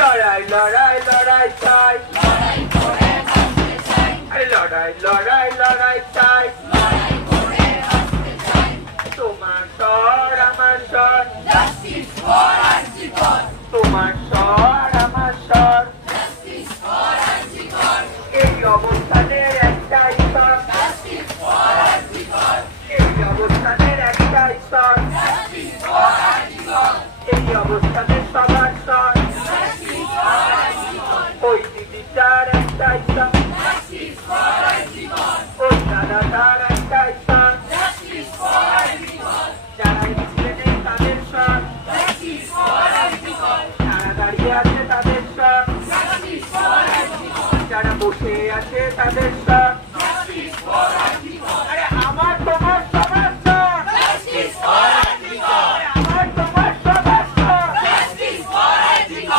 লড়াই লড়াই লড়াই চাই, লড়াই লড়াই লড়াই চাই, তোমার স্বর আমার স্বর, তোমার স্বর আমার স্বর, এই অবস্থানের একটাই স্তর, এই অবস্থানের একটাই স্তর, এই অবস্থানের সবার স্তর, ওই দিদিটার একটাই স্তর, ওই দাদাটার একটাই স্তর, যারা এসেছিলেন তাদের স্বর, যারা দাঁড়িয়ে আছে তাদের স্বর, যারা বসে আছে তাদের